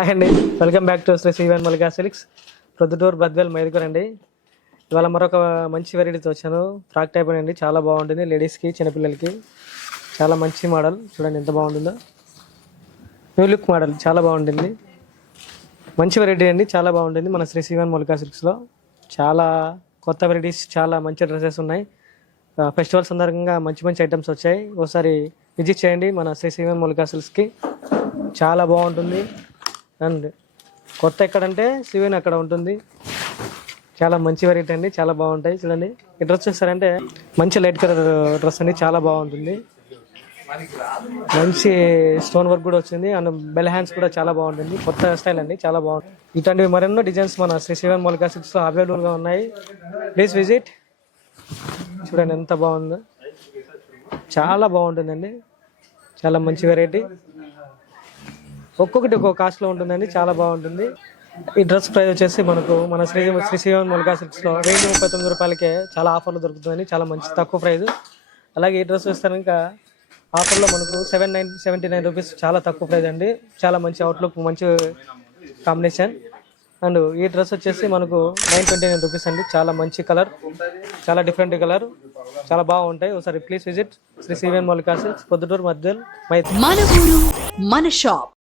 Hi అండి, welcome back to Sri Sri One Mallika silks, Proddatur Badvel Mydukur అండి. ఇవాళ మరొక మంచి వెరైటీతో వచ్చాను. ఫ్రాక్ టైప్ అండి, చాలా బాగుంటుంది. లేడీస్కి, చిన్నపిల్లలకి చాలా మంచి మోడల్. చూడండి ఎంత బాగుంటుందో. న్యూ లుక్ మోడల్ చాలా బాగుంటుంది. మంచి వెరైటీ అండి, చాలా బాగుంటుంది. మన శ్రీ శ్రీవన్ మల్లికా సిల్క్స్లో చాలా కొత్త వెరైటీస్, చాలా మంచి డ్రెస్సెస్ ఉన్నాయి. ఫెస్టివల్ సందర్భంగా మంచి మంచి ఐటమ్స్ వచ్చాయి. ఒకసారి విజిట్ చేయండి మన శ్రీ శ్రీవన్ మల్లికా సిల్క్స్కి. చాలా బాగుంటుంది. అండ్ కొత్త ఎక్కడంటే శ్రీవేణి అక్కడ ఉంటుంది. చాలా మంచి వెరైటీ అండి, చాలా బాగుంటాయి. చూడండి ఈ డ్రెస్ చూస్తారంటే మంచి లైట్ కలర్ డ్రెస్ అండి, చాలా బాగుంటుంది. మంచి స్టోన్ వర్క్ కూడా వచ్చింది. అండ్ బెల్ హ్యాండ్స్ కూడా చాలా బాగుంటుంది. కొత్త స్టైల్ అండి, చాలా బాగుంటుంది. ఇట్లాంటివి మరెన్నో డిజైన్స్ మన శ్రీ శ్రీవన్ మల్లికా సిల్క్స్లో అవైలబుల్గా ఉన్నాయి. Please visit. చూడండి ఎంత బాగుందో, చాలా బాగుంటుందండి. చాలా మంచి వెరైటీ. ఒక్కొక్కటి ఒక్కొక్క కాస్ట్లో ఉంటుందండి, చాలా బాగుంటుంది. ఈ డ్రెస్ ప్రైస్ వచ్చేసి మనకు మన శ్రీ శ్రీవన్ మల్లికా సిల్క్స్లో 1039 రూపాయలకే చాలా ఆఫర్లు దొరుకుతుందండి. చాలా మంచి తక్కువ ప్రైస్. అలాగే ఈ డ్రెస్ చూస్తే ఇంకా ఆఫర్లో మనకు 79 రూపీస్, చాలా తక్కువ ప్రైస్ అండి. చాలా మంచి అవుట్లుక్, మంచి కాంబినేషన్. అండ్ ఈ డ్రెస్ వచ్చేసి మనకు 929 రూపీస్ అండి. చాలా మంచి కలర్, చాలా డిఫరెంట్ కలర్, చాలా బాగుంటాయి. ఒకసారి please visit Sri Sri One Mallika silks, Proddatur మధ్య మన ఊరు మన షాప్.